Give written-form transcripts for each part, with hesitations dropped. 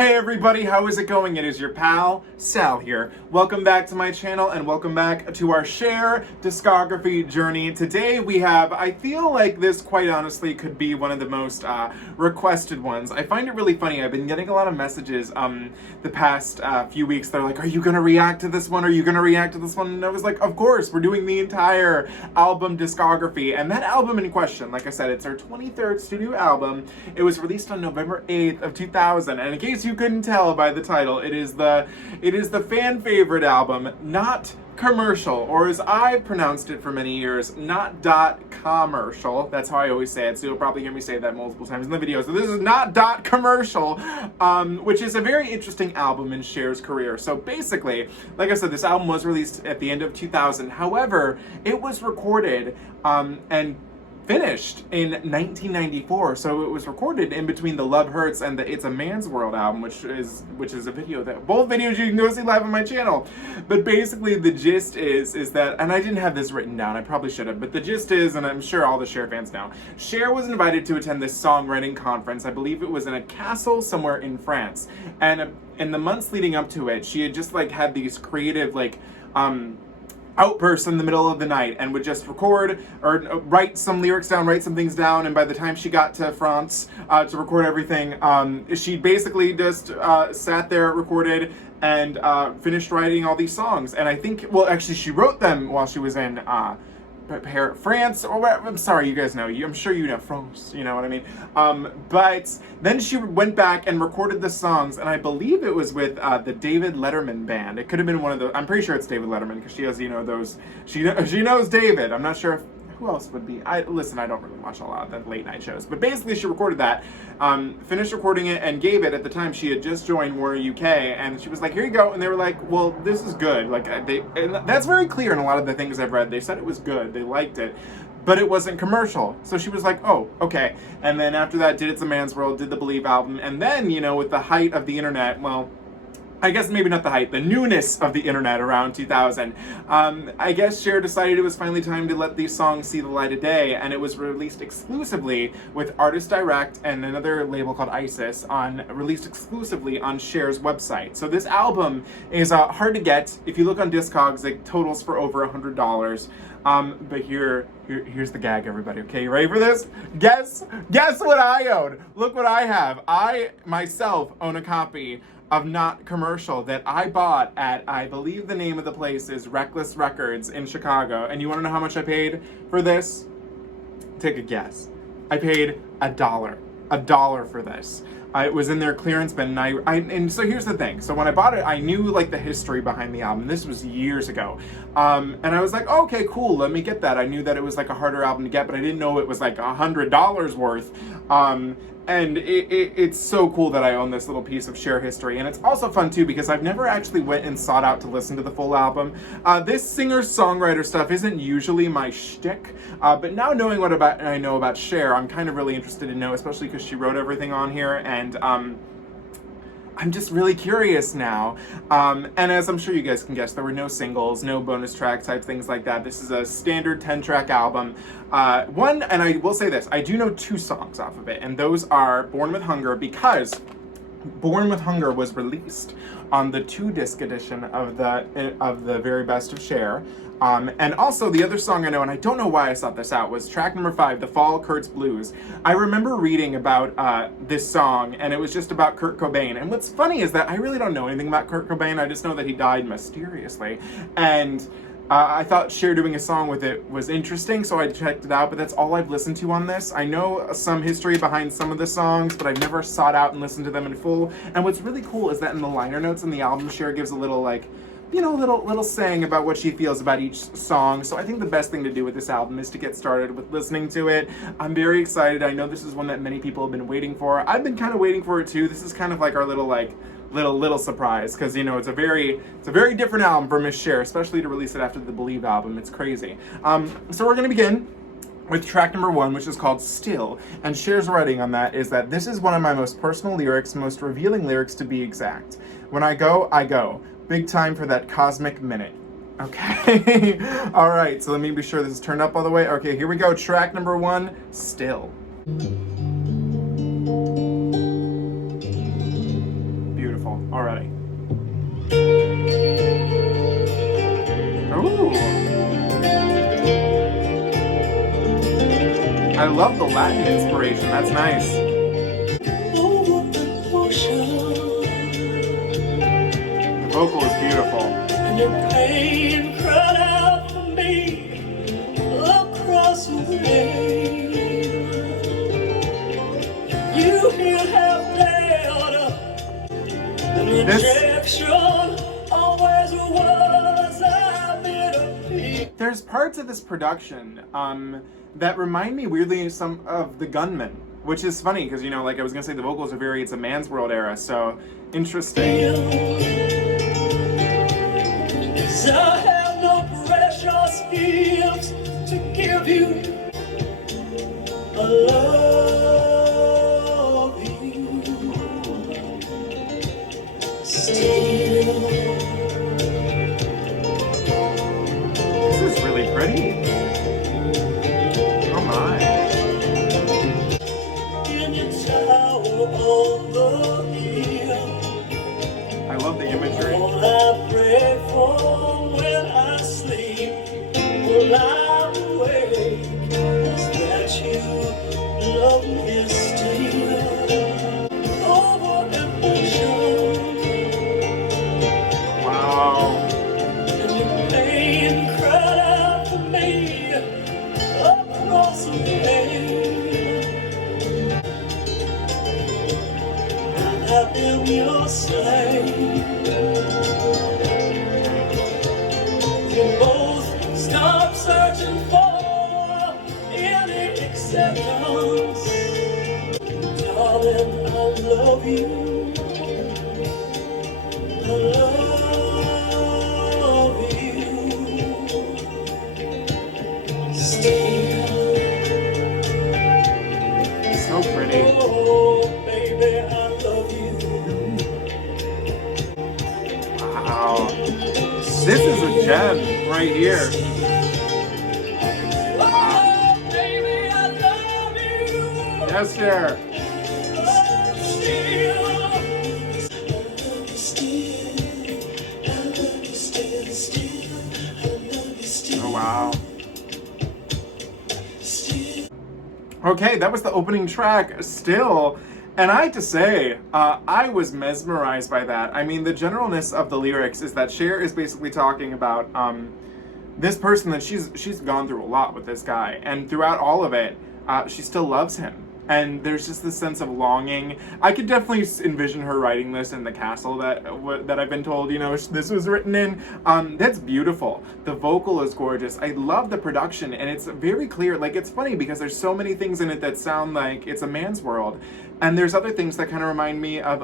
Hey everybody, how is it going? It is your pal, Sal here. Welcome back to my channel and welcome back to our Cher discography journey. Today we have, I feel like this quite honestly could be one of the most requested ones. I find it really funny. I've been getting a lot of messages the past few weeks. They're like, are you gonna react to this one? Are you gonna react to this one? And I was like, of course, we're doing the entire album discography. And that album in question, like I said, it's our 23rd studio album. It was released on November 8th of 2000. And in case you couldn't tell by the title, it is the fan favorite album, not commercial, or as I pronounced it for many years, not commercial. That's how I always say it, so you'll probably hear me say that multiple times in the video. So this is not commercial, which is a very interesting album in Cher's career. So basically, like I said, this album was released at the end of 2000. However, it was recorded and finished in 1994, so it was recorded in between the Love Hurts and the It's a Man's World album, which is a video that both videos you can go see live on my channel. But basically the gist is that, and I didn't have this written down, I probably should have, but the gist is, and I'm sure all the Cher fans know, Cher was invited to attend this songwriting conference. I believe it was in a castle somewhere in France, and in the months leading up to it, she had just had these creative outbursts in the middle of the night and would just record or write some lyrics down, write some things down, and by the time she got to France to record everything, she basically just sat there, recorded, and finished writing all these songs. And I think, well, actually she wrote them while she was in France, or whatever. I'm sorry, you guys know, I'm sure you know France, you know what I mean? But then she went back and recorded the songs, and I believe it was with the David Letterman band. It could have been one of the, I'm pretty sure it's David Letterman, because she has, you know, those, she knows David. I'm not sure if, who else would be? Listen, I don't really watch a lot of the late night shows, but basically she recorded that, finished recording it, and gave it. At the time she had just joined Warner UK, and she was like, here you go. And they were like, well, this is good. And that's very clear in a lot of the things I've read. They said it was good, they liked it, but it wasn't commercial. So she was like, oh, okay. And then after that, did It's a Man's World, did the Believe album, and then, you know, with the height of the internet, well, I guess maybe not the hype, the newness of the internet around 2000. I guess Cher decided it was finally time to let these songs see the light of day, and it was released exclusively with Artist Direct and another label called Isis, released exclusively on Cher's website. So this album is hard to get. If you look on Discogs, it totals for over $100. But here's the gag, everybody. Okay, you ready for this? Guess what I own. Look what I have. I myself own a copy of Not Commercial that I bought at, I believe the name of the place is Reckless Records in Chicago. And you want to know how much I paid for this? Take a guess. I paid $1 for this. It was in their clearance bin, and so here's the thing. So when I bought it, I knew the history behind the album. This was years ago, and I was like, oh, okay, cool, let me get that. I knew that it was a harder album to get, but I didn't know it was $100 worth. And it's so cool that I own this little piece of Cher history. And it's also fun too, because I've never actually went and sought out to listen to the full album. This singer-songwriter stuff isn't usually my shtick, but now knowing what I know about Cher, I'm kind of really interested to know, especially because she wrote everything on here, and I'm just really curious now. And as I'm sure you guys can guess, there were no singles, no bonus track type things like that. This is a standard 10-track album. And I will say this, I do know 2 songs off of it, and those are Born with Hunger, because Born with Hunger was released on the 2-disc edition of the Very Best of Cher. And also the other song I know, and I don't know why I sought this out, was track number 5, The Fall Kurt's Blues. I remember reading about this song, and it was just about Kurt Cobain. And what's funny is that I really don't know anything about Kurt Cobain. I just know that he died mysteriously. And I thought Cher doing a song with it was interesting, so I checked it out, but that's all I've listened to on this. I know some history behind some of the songs, but I've never sought out and listened to them in full. And what's really cool is that in the liner notes in the album, Cher gives a little little saying about what she feels about each song. So I think the best thing to do with this album is to get started with listening to it. I'm very excited. I know this is one that many people have been waiting for. I've been kind of waiting for it too. This is kind of our little surprise, because you know it's a very different album for Miss Cher, especially to release it after the Believe album. It's crazy. So we're gonna begin with track number 1, which is called Still. And Cher's writing on that is that this is one of my most personal lyrics, most revealing lyrics to be exact. When I go, I go. Big time for that cosmic minute. Okay. All right, so let me be sure this is turned up all the way. Okay, here we go. Track number 1, Still. beautiful already. Ooh. I love the Latin inspiration. That's nice. The vocal is beautiful. And your pain cried out for me across the way. You healed half dead, and rejection always was a bitter piece. There's parts of this production that remind me weirdly some of The Gunman, which is funny because, you know, like I was gonna say, the vocals are very, it's a Man's World era, so interesting. I have no precious gifts to give you. I love you still. This is really pretty. Oh my. In your tower on the hill, I love the imagery. all I pray for when I sleep, will I awake, is that you love me still. Over an ocean, Wow. and your pain cried out for me across the way. And I am your slave. We both stop searching for any acceptance. Darling, I love you. I love you still. So pretty. Oh, baby, I love you. Wow. This is a gem right here. Oh, baby, I love you. Yes, Cher. Oh, wow. Okay, that was the opening track, Still. And I have to say, I was mesmerized by that. I mean, the generalness of the lyrics is that Cher is basically talking about this person that she's gone through a lot with this guy. And throughout all of it, she still loves him. And there's just this sense of longing. I could definitely envision her writing this in the castle that I've been told, you know, this was written in. That's beautiful. The vocal is gorgeous. I love the production, and it's very clear. Like, it's funny because there's so many things in it that sound like it's a man's world. And there's other things that kind of remind me of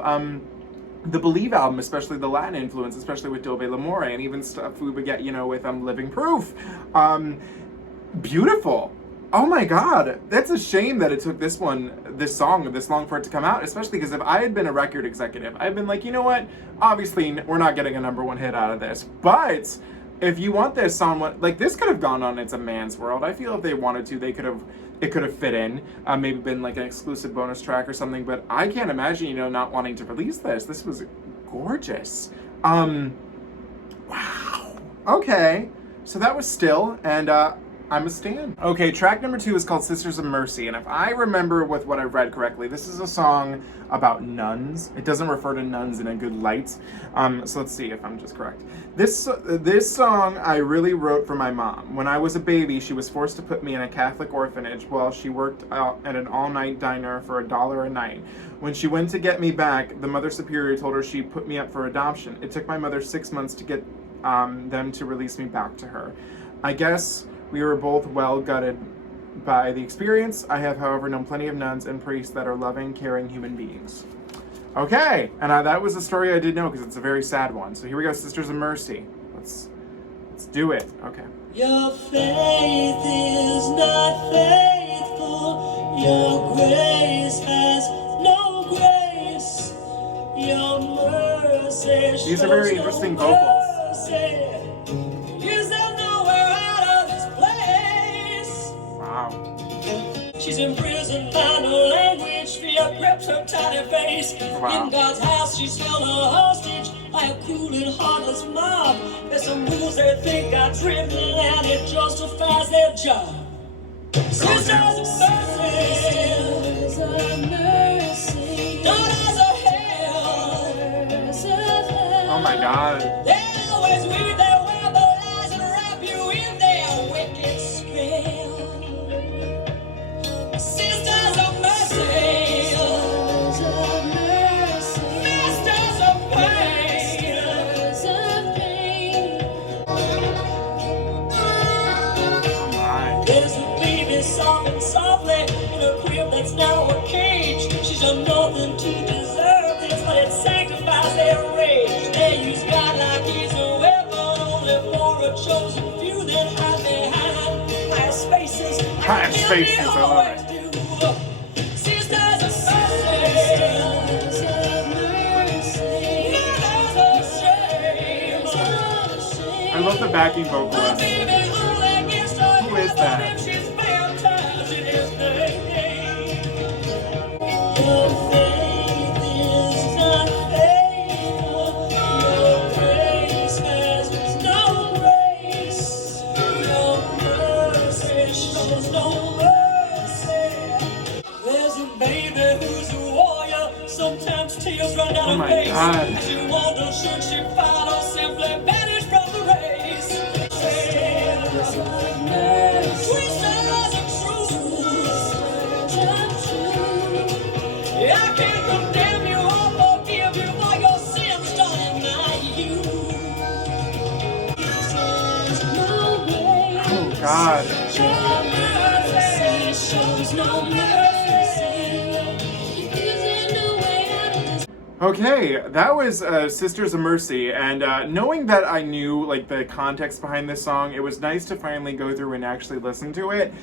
the Believe album, especially the Latin influence, especially with Dove L'Amore, and even stuff we would get, you know, with Living Proof. Beautiful. Oh my God, that's a shame that it took this song this long for it to come out, especially because if I had been a record executive, I'd been like, you know what, obviously we're not getting a #1 hit out of this, but if you want this song, like, this could have gone on It's a Man's World. I feel if they wanted to, it could have fit in, maybe been like an exclusive bonus track or something, but I can't imagine, you know, not wanting to release this. This was gorgeous. Wow. Okay, so that was Still, and I'm a stan. Okay, track number 2 is called Sisters of Mercy, and if I remember with what I read correctly, this is a song about nuns. It doesn't refer to nuns in a good light. So let's see if I'm just correct. This song I really wrote for my mom. When I was a baby, she was forced to put me in a Catholic orphanage while she worked at an all-night diner for $1 a night. When she went to get me back, the Mother Superior told her she put me up for adoption. It took my mother 6 months to get them to release me back to her. I guess we were both well gutted by the experience. I have, however, known plenty of nuns and priests that are loving, caring human beings. Okay, and that was a story I did know because it's a very sad one. So here we go, Sisters of Mercy. Let's do it. Okay. Your faith is not faithful. Your grace has no grace. Your mercy. These are very interesting vocals. She's imprisoned by no language, fear grips her tiny face. Wow. In God's house, she's held a hostage by a cruel and heartless mob. There's some rules they think God's written, and it justifies their job. Sisters of mercy, daughters of hell. Oh my God. They always weave their web of lies and wrap you in their wicked spell. Sisters of mercy, masters of pain. Oh my. There's a baby sobbing softly in a crib that's now a cage. She's done nothing to deserve this, but it sanctifies their rage. They use God like he's a weapon, only for a chosen few. Then hide behind higher spaces. Higher spaces, I love it. Sisters of mercy, mothers of shame. I love the backing vocalist. Who is that? She's baptized in his name. Your faith is not faithful. Your grace has no grace. Your mercy shows no mercy. There's a baby who's a warrior. Sometimes tears run down Oh her my face. God. And she wonders, should she fight or simply banish from the race? Sweet stars of truth. I can't condemn you or forgive you for your sins done in my youth. Oh God. Your mercy shows no mercy. Okay, that was Sisters of Mercy, and knowing that I knew like the context behind this song, it was nice to finally go through and actually listen to it.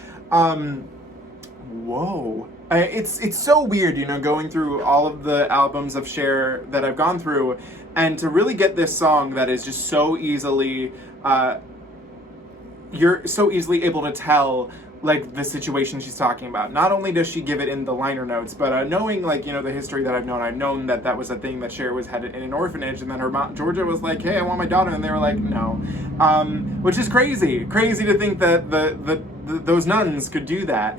Whoa. It's so weird, you know, going through all of the albums of Cher that I've gone through, and to really get this song that is just so easily, you're so easily able to tell like the situation she's talking about. Not only does she give it in the liner notes, but knowing like, you know, the history that I've known that that was a thing that Cher was headed in an orphanage, and then her mom, Georgia, was like, hey, I want my daughter, and they were like, no. Which is crazy to think that those nuns could do that.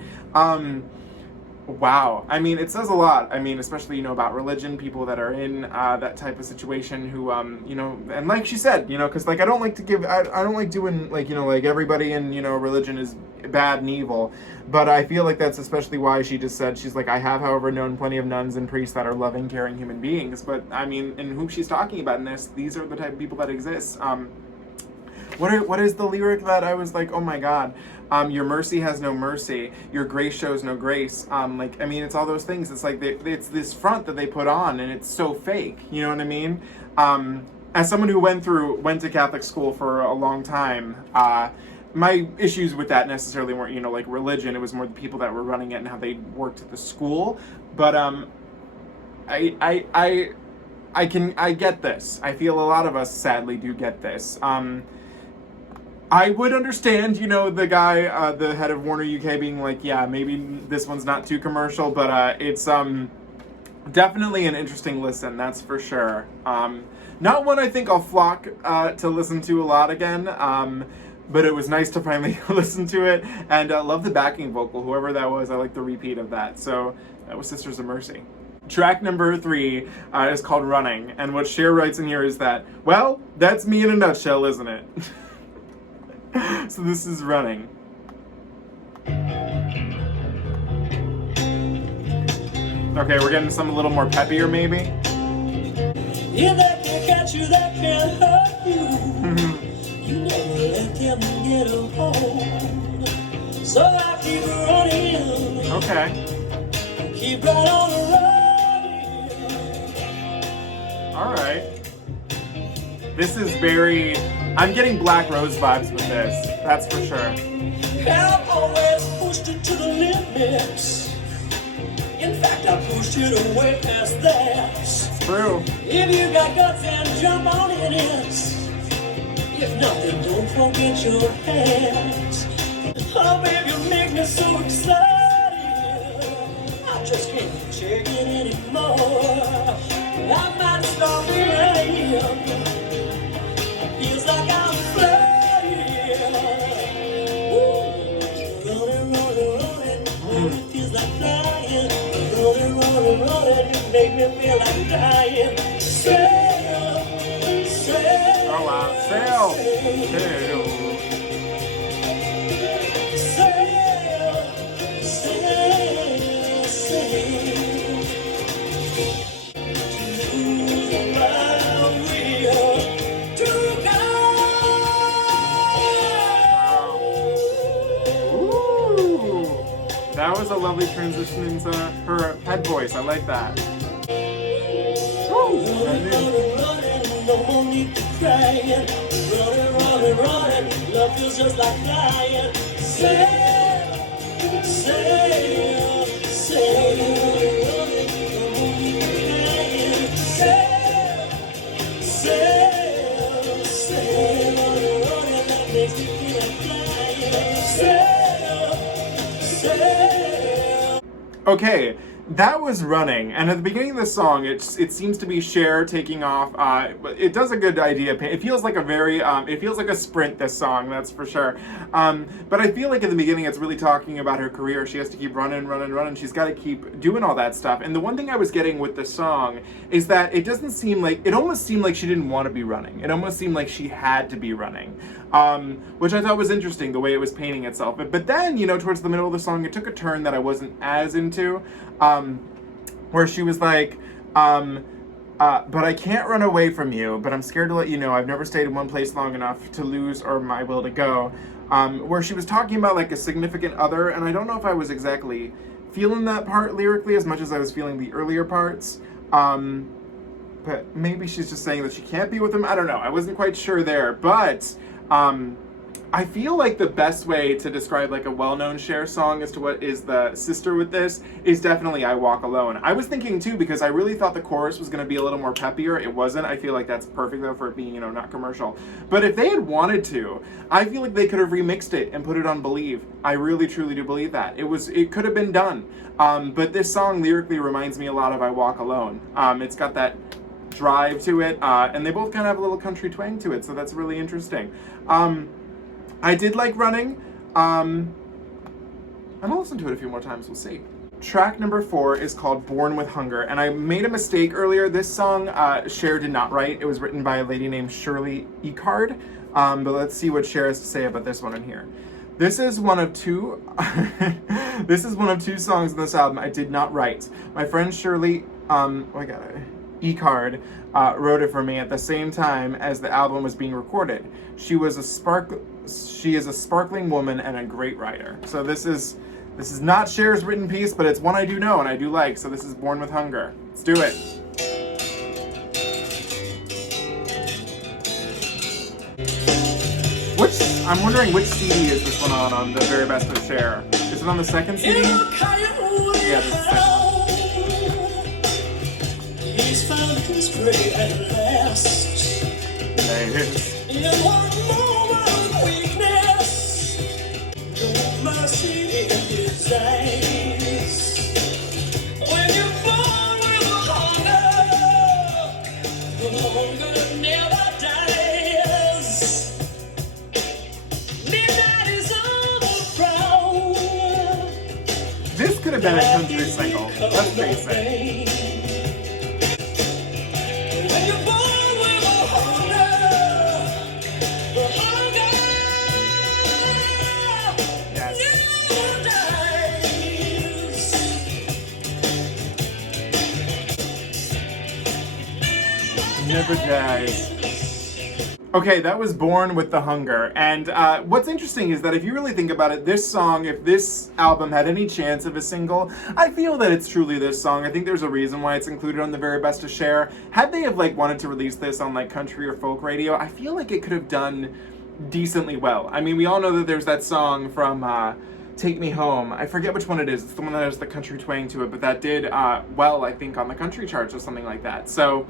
Wow. I mean, it says a lot. I mean, especially, you know, about religion, people that are in that type of situation who, you know, and like she said, you know, because, like, I don't like doing, like, you know, like, everybody in, you know, religion is bad and evil. But I feel like that's especially why she just said, she's like, I have, however, known plenty of nuns and priests that are loving, caring human beings. But, I mean, and whom she's talking about in this, these are the type of people that exist. What is the lyric that I was like, oh my God? Your mercy has no mercy. Your grace shows no grace. Like, I mean, it's all those things. It's like it's this front that they put on, and it's so fake. You know what I mean? As someone who went to Catholic school for a long time, my issues with that necessarily weren't, you know, like religion. It was more the people that were running it and how they worked at the school. But I get this. I feel a lot of us sadly do get this. I would understand, you know, the guy, the head of Warner UK being like, yeah, maybe this one's not too commercial, but it's definitely an interesting listen, that's for sure. Not one I think I'll flock to listen to a lot again, but it was nice to finally listen to it, and love the backing vocal, whoever that was. I like the repeat of that. So that was Sisters of Mercy. Track number 3 is called Running, and what Cher writes in here is that, well, that's me in a nutshell, isn't it? So this is Running. Okay, we're getting some a little more peppier, maybe. Yeah, that can catch you, that can hurt you. You never let them get a hold. So I keep running. Okay. Keep right on running. All right. This is very... I'm getting Black Rose vibes with this. That's for sure. I've always pushed it to the limits. In fact, I pushed it away past that. It's true. If you got guts and jump on in it. If nothing, don't forget your hands. Oh, baby, you make me so excited. I just can't take it anymore. I might stop playing. Feels like I'm flying. Rolling, rolling, rolling. It feels like flying. Rolling, rolling, rolling. You make me feel like dying. Sail, sail. Oh wow, sail, sail. That was a lovely transition into her head voice. I like that. Woo! No more need to cry. Running, running, running. Love feels just like flying. Sail, sail, sail. No more need to cry. Sail, sail, sail. Running, running. That makes me feel like flying. Sail, sail. Okay, that was Running, and at the beginning of the song, it seems to be Cher taking off. It does a good idea. It feels like a very, it feels like a sprint, this song, that's for sure. But I feel like at the beginning, it's really talking about her career. She has to keep running, running, running. She's got to keep doing all that stuff. And the one thing I was getting with the song is that it doesn't seem like, it almost seemed like she didn't want to be running. It almost seemed like she had to be running. Which I thought was interesting, the way it was painting itself. But then, you know, towards the middle of the song, it took a turn that I wasn't as into, where she was like, but I can't run away from you, but I'm scared to let you know I've never stayed in one place long enough to lose or my will to go. Where she was talking about like a significant other, and I don't know if I was exactly feeling that part lyrically as much as I was feeling the earlier parts. But maybe she's just saying that she can't be with him. I don't know. I wasn't quite sure there, but I feel like the best way to describe like a well-known Cher song as to what is the sister with this is definitely I Walk Alone. I was thinking too, because I really thought the chorus was going to be a little more peppier. It wasn't. I feel like that's perfect though for it being, you know, not commercial. But if they had wanted to, I feel like they could have remixed it and put it on Believe. I really truly do believe that. It could have been done. But this song lyrically reminds me a lot of I Walk Alone. It's got that drive to it, and they both kind of have a little country twang to it, so that's really interesting. I did like Running. I'm gonna listen to it a few more times, we'll see. Track number 4 is called Born with Hunger, and I made a mistake earlier. This song, Cher did not write. It was written by a lady named Shirley Ecard, but let's see what Cher has to say about this one in here. This is one of two this is one of two songs in this album I did not write. My friend Shirley, Ecard, wrote it for me at the same time as the album was being recorded. She is a sparkling woman and a great writer. So this is not Cher's written piece, but it's one I do know and I do like. So this is Born with Hunger. Let's do it. I'm wondering which CD is this one on the Very Best of Cher. Is it on the second CD? Yeah, this is the second. He's found his prey at last. There it is. In one moment of weakness, no mercy in his eyes. When you're born with a hunger, the hunger never dies. Midnight is on the prowl. This could have been a country single. Let's face it. Never dies. Okay, that was Born with the Hunger. And what's interesting is that if you really think about it, this song, if this album had any chance of a single, I feel that it's truly this song. I think there's a reason why it's included on the Very Best of Cher. Had they have like wanted to release this on like country or folk radio, I feel like it could have done decently well. I mean, we all know that there's that song from Take Me Home. I forget which one it is. It's the one that has the country twang to it, but that did well, I think, on the country charts or something like that. So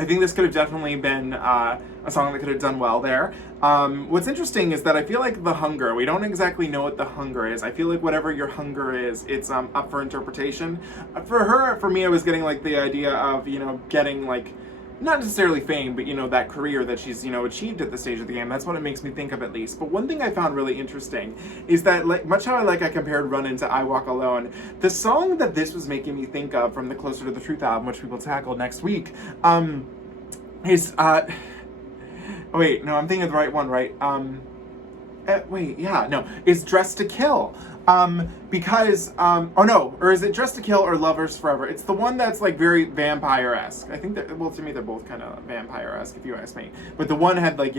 I think this could have definitely been a song that could have done well there. What's interesting is that I feel like the hunger, we don't exactly know what the hunger is. I feel like whatever your hunger is, it's up for interpretation. For me, I was getting like the idea of, getting like, not necessarily fame, but that career that she's achieved at this stage of the game. That's what it makes me think of, at least. But one thing I found really interesting is that, like, much how I compared Runnin to I Walk Alone, the song that this was making me think of from the Closer to the Truth album, which we will tackle next week, is wait, no, I'm thinking of the right one, right? Is Dressed to Kill. Because, oh no, or is it Dressed to Kill or Lovers Forever? It's the one that's like very vampire-esque. I think that, well, to me, they're both kind of vampire-esque, if you ask me. But the one had like,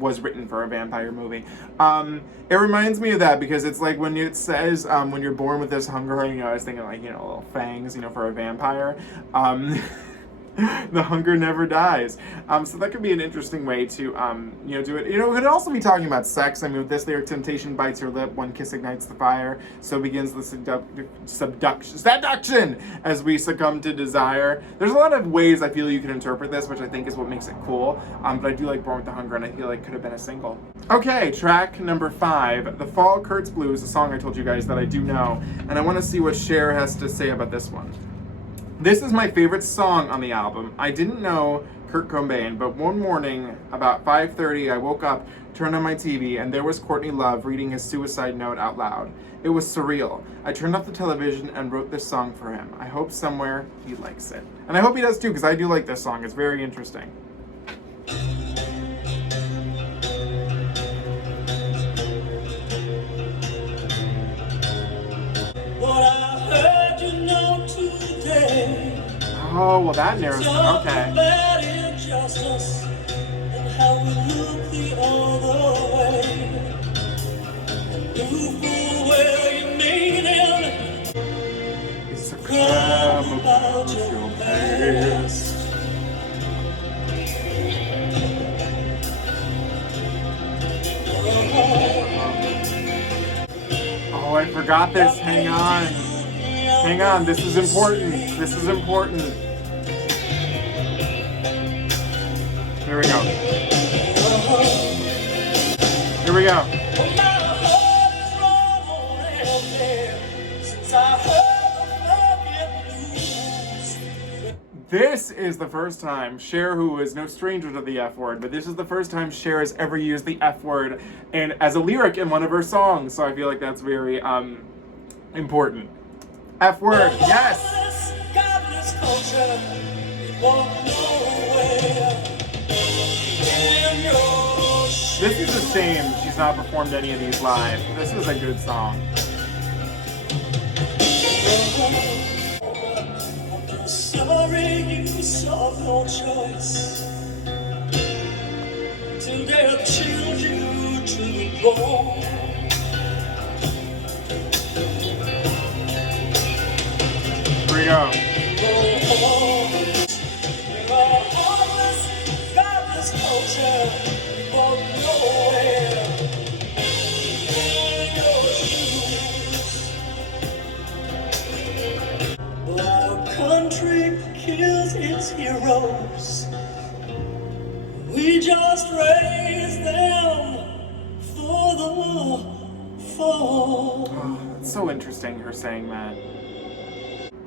was written for a vampire movie. It reminds me of that because it's like when it says, when you're born with this hunger, I was thinking like, little fangs, for a vampire. The hunger never dies. So that could be an interesting way to, do it. We could also be talking about sex. I mean, with this lyric, temptation bites your lip, one kiss ignites the fire, so begins the seduction as we succumb to desire. There's a lot of ways I feel you can interpret this, which I think is what makes it cool. But I do like Born with the Hunger, and I feel like could have been a single. Okay, track number 5, The Fall Kurtz Blues, a song I told you guys that I do know, and I want to see what Cher has to say about this one. This is my favorite song on the album. I didn't know Kurt Cobain, but one morning, about 5:30, I woke up, turned on my TV, and there was Courtney Love reading his suicide note out loud. It was surreal. I turned off the television and wrote this song for him. I hope somewhere he likes it. And I hope he does too, because I do like this song. It's very interesting. Oh, well, that narrows it. Okay. It's a crime about your past. Oh, I forgot this. Hang on. Hang on. This is important. This is important. Here we go. Here we go. This is the first time Cher, who is no stranger to the F word, but this is the first time Cher has ever used the F word and as a lyric in one of her songs. So I feel like that's very important. F word, yes. This is a shame she's not performed any of these live. This is a good song. Sorry you saw no choice till death chilled you to the bone. Here we go. Kills its heroes. We just raise them for the fall. Oh, it's so interesting, her saying that.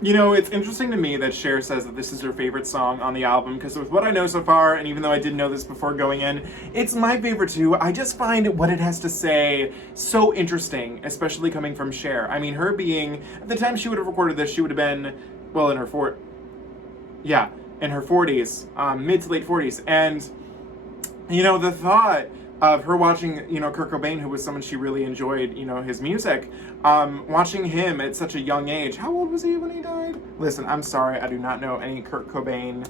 It's interesting to me that Cher says that this is her favorite song on the album, because with what I know so far, and even though I didn't know this before going in, it's my favorite too. I just find what it has to say so interesting, especially coming from Cher. I mean, her being, at the time she would have recorded this, she would have been, well, in her 40s, mid to late 40s. And, the thought of her watching, Kurt Cobain, who was someone she really enjoyed, his music, watching him at such a young age. How old was he when he died? Listen, I'm sorry, I do not know any Kurt Cobain,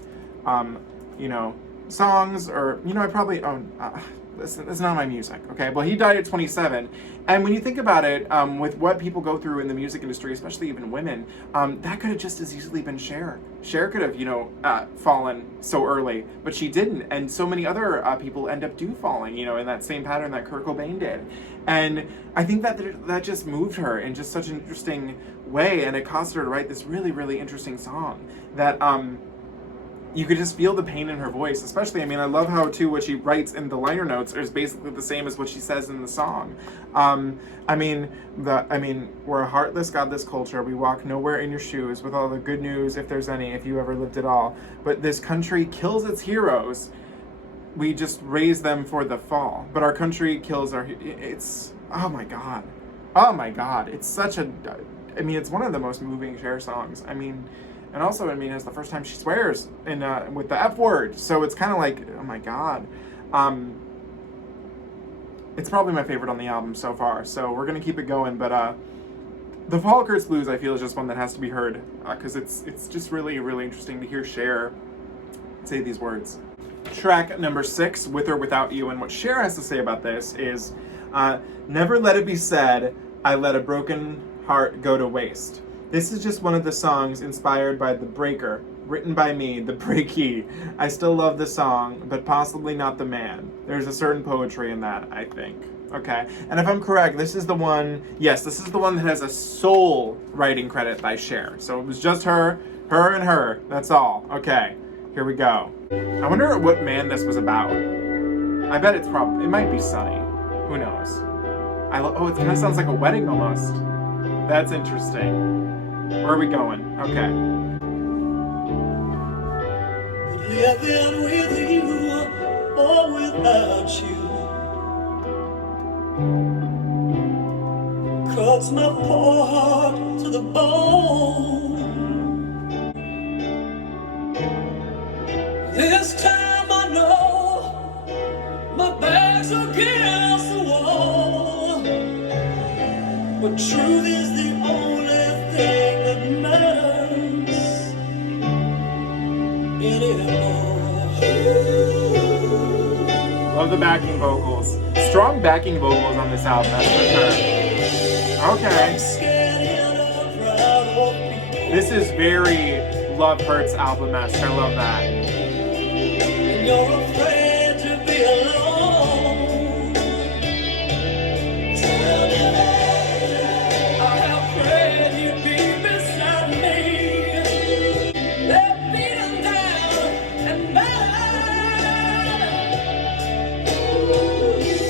songs, or, I probably own, listen, it's not my music, okay? Well, he died at 27, and when you think about it, with what people go through in the music industry, especially even women, that could have just as easily been Cher. Cher could have, fallen so early, but she didn't, and so many other people end up falling, in that same pattern that Kurt Cobain did. And I think that just moved her in just such an interesting way, and it caused her to write this really, really interesting song that, you could just feel the pain in her voice, especially, I mean, I love how, too, what she writes in the liner notes is basically the same as what she says in the song. We're a heartless, godless culture. We walk nowhere in your shoes with all the good news, if there's any, if you ever lived at all. But this country kills its heroes. We just raise them for the fall. But our country kills it's, oh my God. Oh my God. It's such a, I mean, it's one of the most moving Cher songs. I mean, and also, I mean, it's the first time she swears with the F word. So it's kind of like, oh my God. It's probably my favorite on the album so far. So we're going to keep it going. But the Fall Curse Blues, I feel, is just one that has to be heard. Because it's just really, really interesting to hear Cher say these words. Track number 6, With or Without You. And what Cher has to say about this is, never let it be said, I let a broken heart go to waste. This is just one of the songs inspired by The Breaker, written by me, the breakee. I still love the song, but possibly not the man. There's a certain poetry in that, I think. Okay, and if I'm correct, this is the one, yes, this is the one that has a sole writing credit by Cher. So it was just her, and her, that's all. Okay, here we go. I wonder what man this was about. I bet it might be Sunny. Who knows? It kind of sounds like a wedding almost. That's interesting. Where are we going? Okay. Living with you or without you cuts my poor heart to the bone. This time I know my back's against the wall, but truth is the only thing that matters anymore. Love the backing vocals. Strong backing vocals on this album, that's for sure. Okay. This is very Love Hurts album-esque. I love that. You're afraid to be alone. Tell me that I have prayed you'd be beside me. Let me down and mad.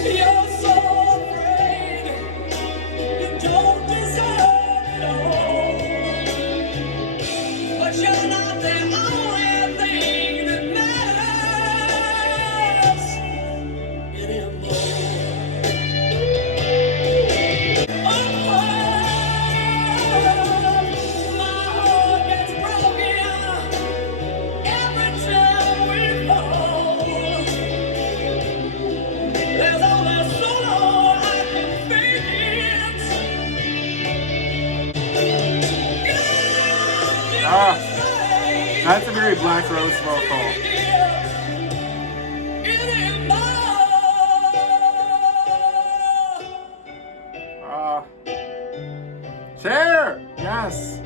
You're so afraid you don't deserve it all. But you're not the only thing that matters anymore. My heart gets broken every time we fall. There's only so long I can fake it. That's a very Black Rose vocal. Cher! Yes!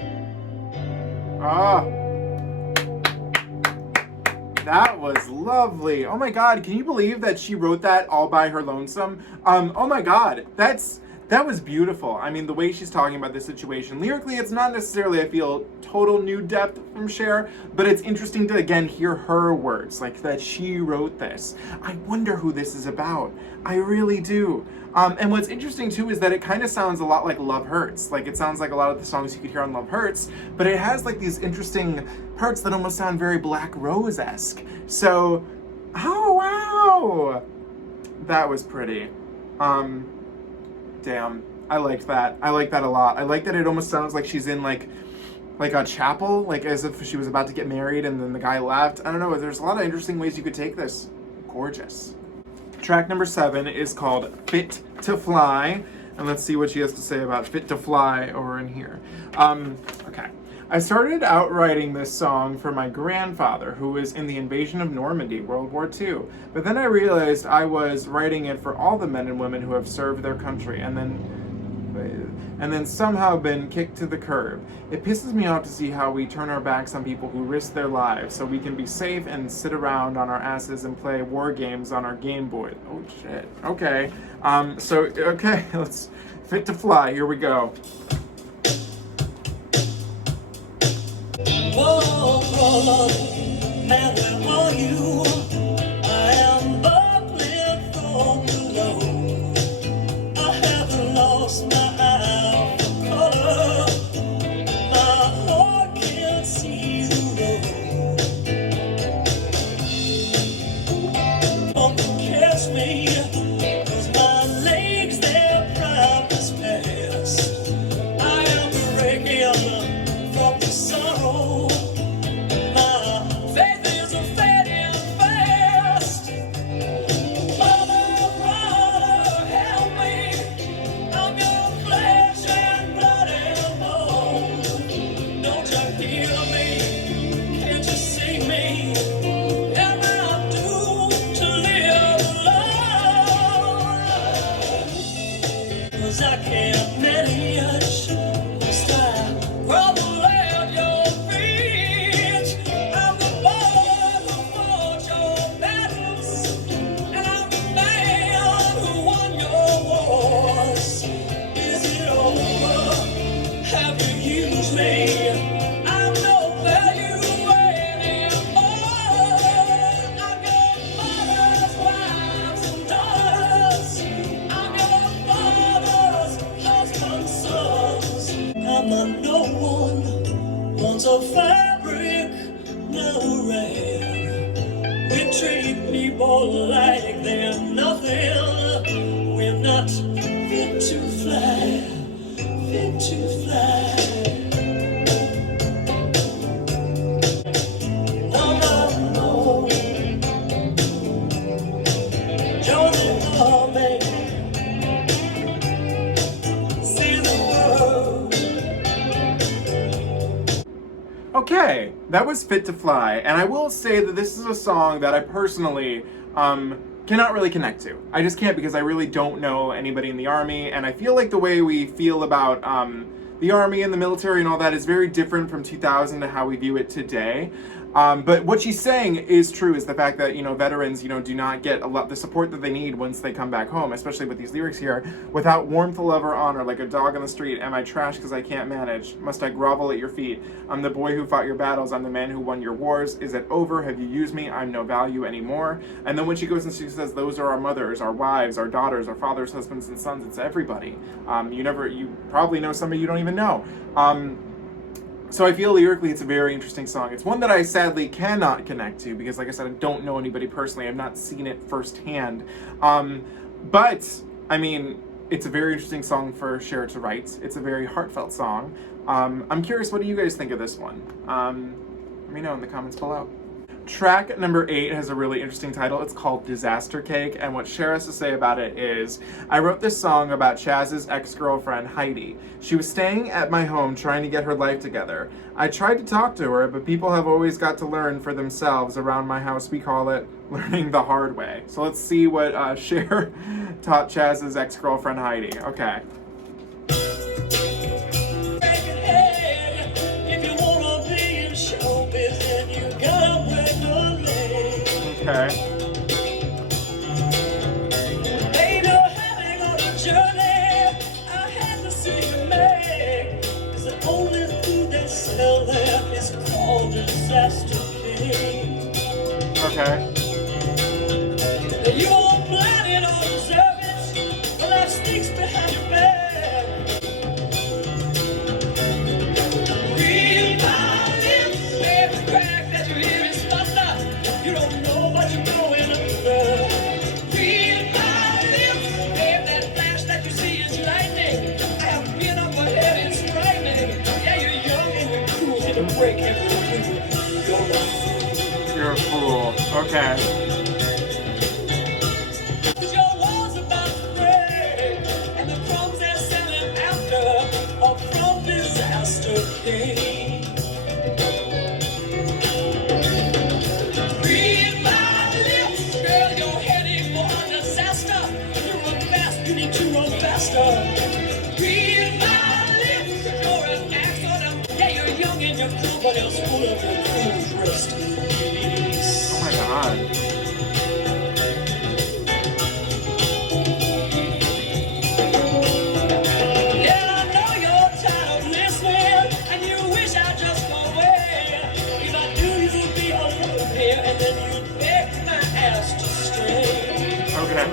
That was lovely. Oh my God, can you believe that she wrote that all by her lonesome? Oh my God, that was beautiful. I mean, the way she's talking about this situation. Lyrically, it's not necessarily, I feel, total new depth from Cher, but it's interesting to, again, hear her words, like that she wrote this. I wonder who this is about. I really do. And what's interesting, too, is that it kind of sounds a lot like Love Hurts. Like, it sounds like a lot of the songs you could hear on Love Hurts, but it has, like, these interesting parts that almost sound very Black Rose-esque. So, oh, wow! That was pretty. Damn, I liked that. I like that a lot. I like that it almost sounds like she's in like a chapel, like as if she was about to get married and then the guy left. I don't know, there's a lot of interesting ways you could take this. Gorgeous. Track number 7 is called Fit to Fly. And let's see what she has to say about Fit to Fly over in here. Okay. I started out writing this song for my grandfather, who was in the invasion of Normandy, World War II. But then I realized I was writing it for all the men and women who have served their country and then somehow been kicked to the curb. It pisses me off to see how we turn our backs on people who risk their lives so we can be safe and sit around on our asses and play war games on our Game Boy. Oh shit. Okay. Okay, let's Fit to Fly. Here we go. Whoa, and We treat people like they're nothing. We're not fit to fly, fit to fly. No, no, no. Jonesy for me. See the world. Okay, that was Fit to Fly, and I will say that this is a song that I personally cannot really connect to. I just can't, because I really don't know anybody in the Army, and I feel like the way we feel about the Army and the military and all that is very different from 2000 to how we view it today. But what she's saying is true, is the fact that, veterans, do not get a lot the support that they need once they come back home, especially with these lyrics here. Without warmth, love, or honor, like a dog on the street, am I trash because I can't manage? Must I grovel at your feet? I'm the boy who fought your battles. I'm the man who won your wars. Is it over? Have you used me? I'm no value anymore. And then when she goes and she says, those are our mothers, our wives, our daughters, our fathers, husbands, and sons. It's everybody. You probably know somebody you don't even know. So I feel lyrically it's a very interesting song. It's one that I sadly cannot connect to because, like I said, I don't know anybody personally. I've not seen it firsthand. But, I mean, it's a very interesting song for Cher to write. It's a very heartfelt song. I'm curious, what do you guys think of this one? Let me know in the comments below. Track number 8 has a really interesting title. It's called Disaster Cake, and what Cher has to say about it is, I wrote this song about Chaz's ex-girlfriend, Heidi. She was staying at my home trying to get her life together. I tried to talk to her, but people have always got to learn for themselves. Around my house, we call it learning the hard way. So let's see what Cher taught Chaz's ex-girlfriend, Heidi. Okay. Okay. Baby, having on a journey, I had to see you make. 'Cause the only food they sell there is called Disaster Cake. Okay. You won't plan it or deserve it, but life sneaks behind your back. Read my lips, baby, crack that you hear is thunder. You don't know what you're going under. Read my lips, babe, that flash that you see is lightning. I have been up ahead, it's frightening. Yeah, you're young and you're cool, it'll break every rule. You're a fool. Okay. 'Cause your walls about to break, and the crumbs they're selling after are from Disaster Cake. Read my lips, girl, you're heading for a disaster. You run fast, you need to run faster. Read my lips, you're an accident. Yeah, you're young and you're cool, but it's full of your fool's recipes. Oh my god. Yeah, I know you're tired of listening, and you wish I'd just go away. If I do, you'll be alone here, and then you'd beg my ass to stay. Okay.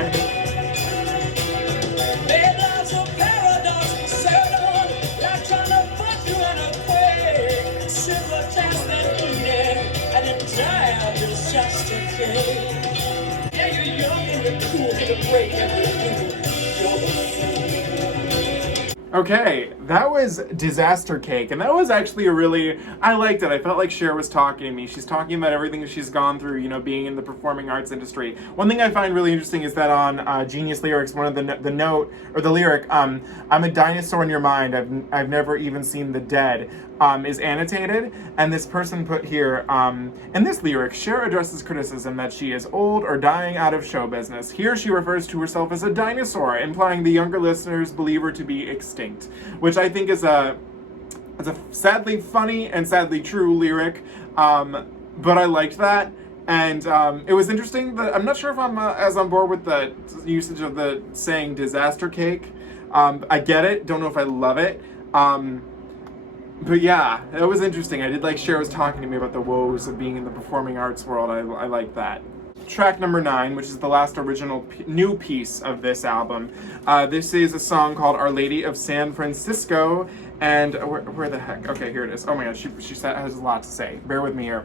Babe, life's a paradox, absurd, like trying to put you in a quake. Simpler task than eating an entire Disaster Cake. Yeah, you're young and you're cool, it'll break every rule. You're the fool. Okay, that was Disaster Cake, and that was actually I liked it. I felt like Cher was talking to me. She's talking about everything that she's gone through, being in the performing arts industry. One thing I find really interesting is that on Genius Lyrics, one of the note, or the lyric, I'm a dinosaur in your mind, I've never even seen the dead, is annotated, and this person put here, in this lyric, Cher addresses criticism that she is old or dying out of show business. Here she refers to herself as a dinosaur, implying the younger listeners believe her to be extinct, which I think is a sadly funny and sadly true lyric, but I liked that. And it was interesting that I'm not sure if I'm as on board with the usage of the saying Disaster Cake. I get it, don't know if I love it. But yeah, it was interesting. I did like Cher was talking to me about the woes of being in the performing arts world. I like that. Track number 9, which is the last original new piece of this album. This is a song called Our Lady of San Francisco. And where the heck? Okay, here it is. Oh my gosh, she has a lot to say. Bear with me here.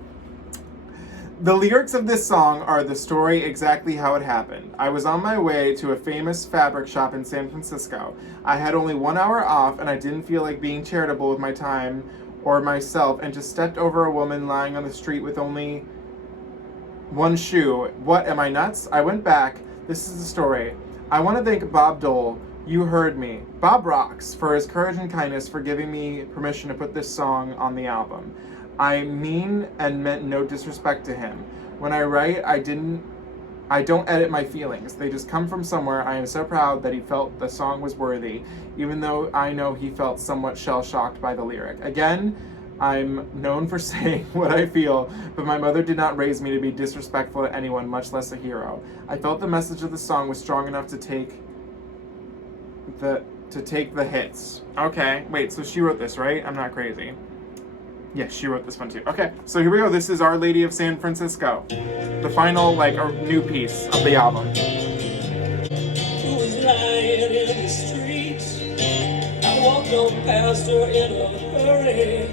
The lyrics of this song are the story exactly how it happened. I was on my way to a famous fabric shop in San Francisco. I had only 1 hour off and I didn't feel like being charitable with my time or myself and just stepped over a woman lying on the street with only one shoe. What, am I nuts? I went back. This is the story. I want to thank Bob Dole. You heard me. Bob rocks for his courage and kindness for giving me permission to put this song on the album. I mean and meant no disrespect to him. When I write, I don't edit my feelings. They just come from somewhere. I am so proud that he felt the song was worthy, even though I know he felt somewhat shell-shocked by the lyric. Again, I'm known for saying what I feel, but my mother did not raise me to be disrespectful to anyone, much less a hero. I felt the message of the song was strong enough to take the hits. Okay, wait, so she wrote this, right? I'm not crazy. Yes, she wrote this one too. Okay, so here we go. This is Our Lady of San Francisco. The final, new piece of the album. Who was lying in the streets? I walked on past her in a hurry.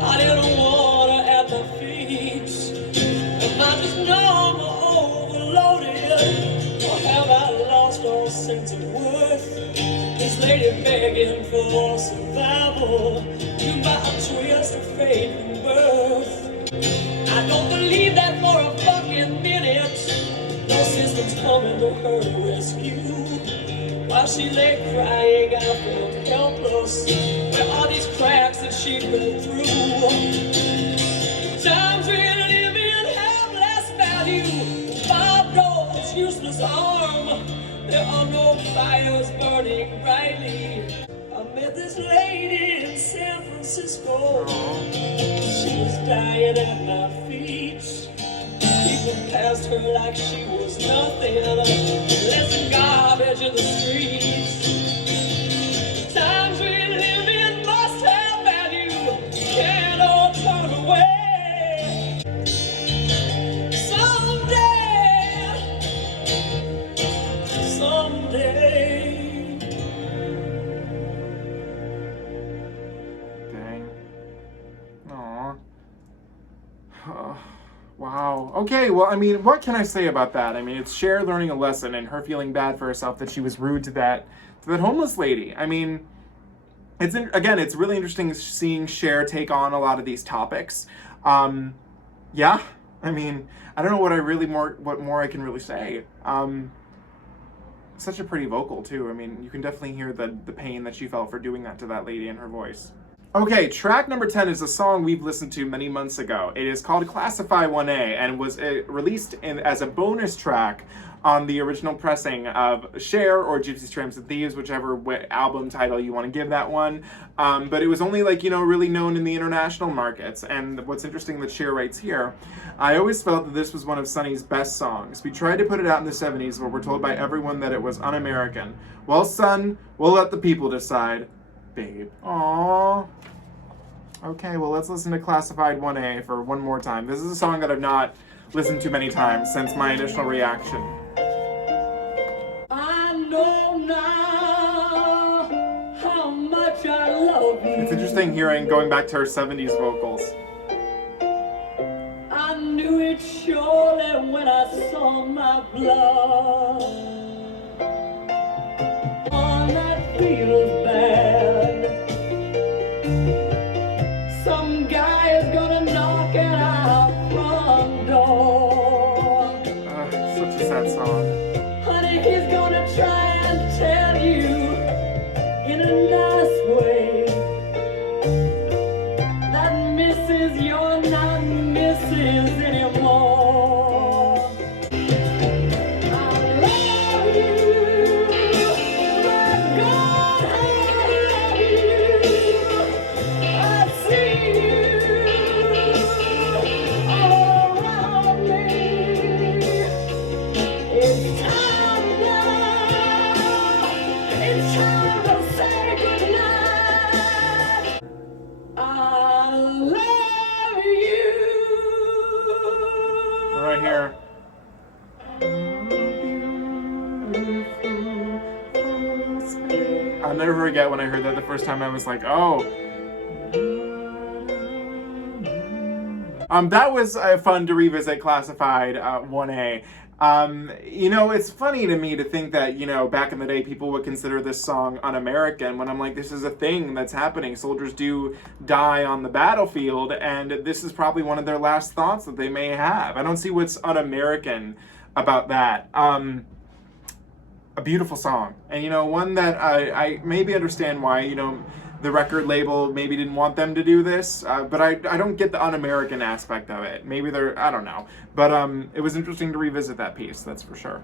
I didn't want her at my feet. Am I just numb or overloaded? Or have I lost all sense of worth? This lady begging for survival. You buy a twist of fate from birth. I don't believe that for a fucking minute. No system's coming to her rescue. While she lay crying, I felt helpless. Where are these cracks that she fell through? Times we live in have less value. Bob Dole's useless arm. There are no fires burning brightly. I met this lady in San Francisco. She was dying at my feet. People passed her like she was nothing less than garbage in the streets. Times we live in must have value. Can't all turn away. Someday. Dang. Aww. Wow. Okay, well, I mean, what can I say about that? I mean, it's Cher learning a lesson and her feeling bad for herself that she was rude to that homeless lady. I mean, it's really interesting seeing Cher take on a lot of these topics. Yeah, I mean, I don't know what more I can really say. Such a pretty vocal too. I mean, you can definitely hear the pain that she felt for doing that to that lady in her voice. Okay, track number 10 is a song we've listened to many months ago. It is called Classify 1A and was released as a bonus track on the original pressing of Cher or Gypsies, Tramps, and Thieves, whichever album title you want to give that one. But it was only really known in the international markets. And what's interesting that Cher writes here, I always felt that this was one of Sonny's best songs. We tried to put it out in the 70s, but we're told by everyone that it was un-American. Well, son, we'll let the people decide. Babe. Aww. Okay, well, let's listen to Classified 1A for one more time. This is a song that I've not listened to many times since my initial reaction. I know now how much I love you. It's interesting going back to her 70s vocals. I knew it surely when I saw my blood. One that feels bad. Some guy is gonna knock at our front door. Such a sad song. Honey, he's gonna try and tell you in a nice way that Mrs. you're not Mrs. anymore. I love you, but God, I love you. I see you all around me. It's time now. It's time to say goodnight. I love you. Right here. I'll never forget when I heard that the first time. I was like, oh. That was fun to revisit Classified 1A. You know, it's funny to me to think that, you know, back in the day, people would consider this song un-American, when I'm like, this is a thing that's happening. Soldiers do die on the battlefield, and this is probably one of their last thoughts that they may have. I don't see what's un-American about that. A beautiful song, and, you know, one that I maybe understand why, you know, the record label maybe didn't want them to do this, but I don't get the un-American aspect of it. Maybe I don't know. But it was interesting to revisit that piece, that's for sure.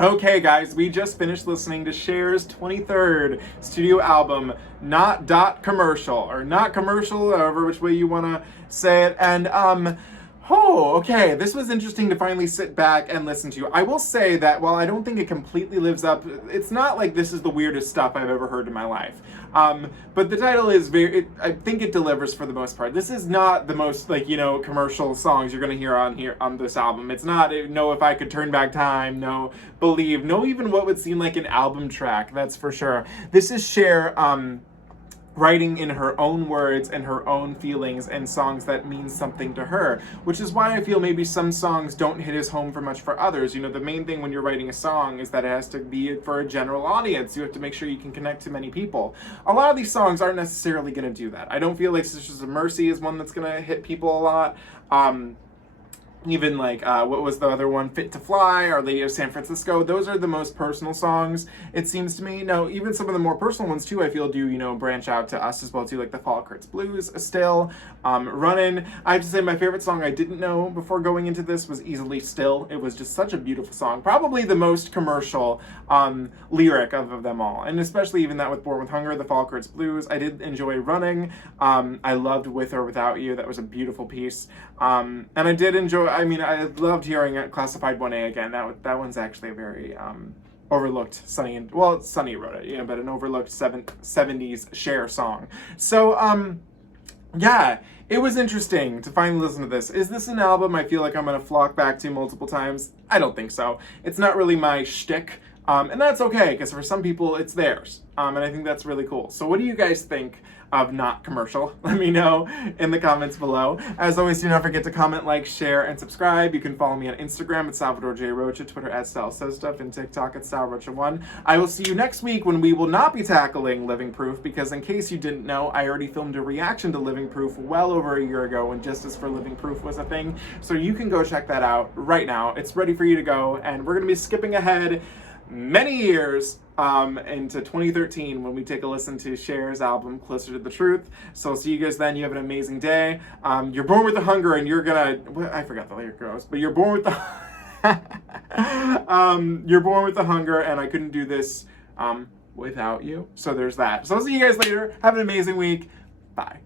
Okay, guys, we just finished listening to Cher's 23rd studio album, Not Dot Commercial, or Not Commercial, however which way you want to say it. And oh, okay, this was interesting to finally sit back and listen to. I will say that while I don't think it completely lives up, it's not like this is the weirdest stuff I've ever heard in my life. But the title is I think it delivers for the most part. This is not the most, like, you know, commercial songs you're gonna hear on this album. It's not No If I Could Turn Back Time, no Believe, no even what would seem like an album track, that's for sure. This is Cher, writing in her own words and her own feelings and songs that mean something to her, which is why I feel maybe some songs don't hit as home for others. You know, the main thing when you're writing a song is that it has to be for a general audience. You have to make sure you can connect to many people. A lot of these songs aren't necessarily going to do that. I don't feel like Sisters of Mercy is one that's going to hit people a lot. Even like, what was the other one? Fit to Fly, Our Lady of San Francisco. Those are the most personal songs, it seems to me. Now, even some of the more personal ones too, I feel do, you know, branch out to us as well too, like the Fall Curts Blues still. Runnin. I have to say my favorite song I didn't know before going into this was Easily Still. It was just such a beautiful song. Probably the most commercial lyric of them all. And especially even that with Born with Hunger, the Fall Curts Blues. I did enjoy Running. I loved With or Without You. That was a beautiful piece. And I did enjoy, I mean, I loved hearing Classified 1A again. That one's actually a very overlooked Sunny, well, Sunny wrote it, you know, but an overlooked 70s Cher song. So, yeah, it was interesting to finally listen to this. Is this an album I feel like I'm going to flock back to multiple times? I don't think so. It's not really my shtick, and that's okay, because for some people, it's theirs, and I think that's really cool. So what do you guys think of Not Commercial? Let me know in the comments below. As always, do not forget to comment, like, share, and subscribe. You can follow me on Instagram at Salvador J. Rocha, Twitter at Style Says Stuff, and TikTok at StyleRocha1. I will see you next week when we will not be tackling Living Proof, because in case you didn't know, I already filmed a reaction to Living Proof well over a year ago when Justice for Living Proof was a thing. So you can go check that out right now. It's ready for you to go, and we're going to be skipping ahead many years into 2013 when we take a listen to Cher's album Closer to the Truth. So I'll see you guys then. You have an amazing day. You're born with the hunger, and you're gonna, I forgot the lyric goes, but you're born with the you're born with the hunger, and I couldn't do this without you. So there's that. So I'll see you guys later. Have an amazing week. Bye.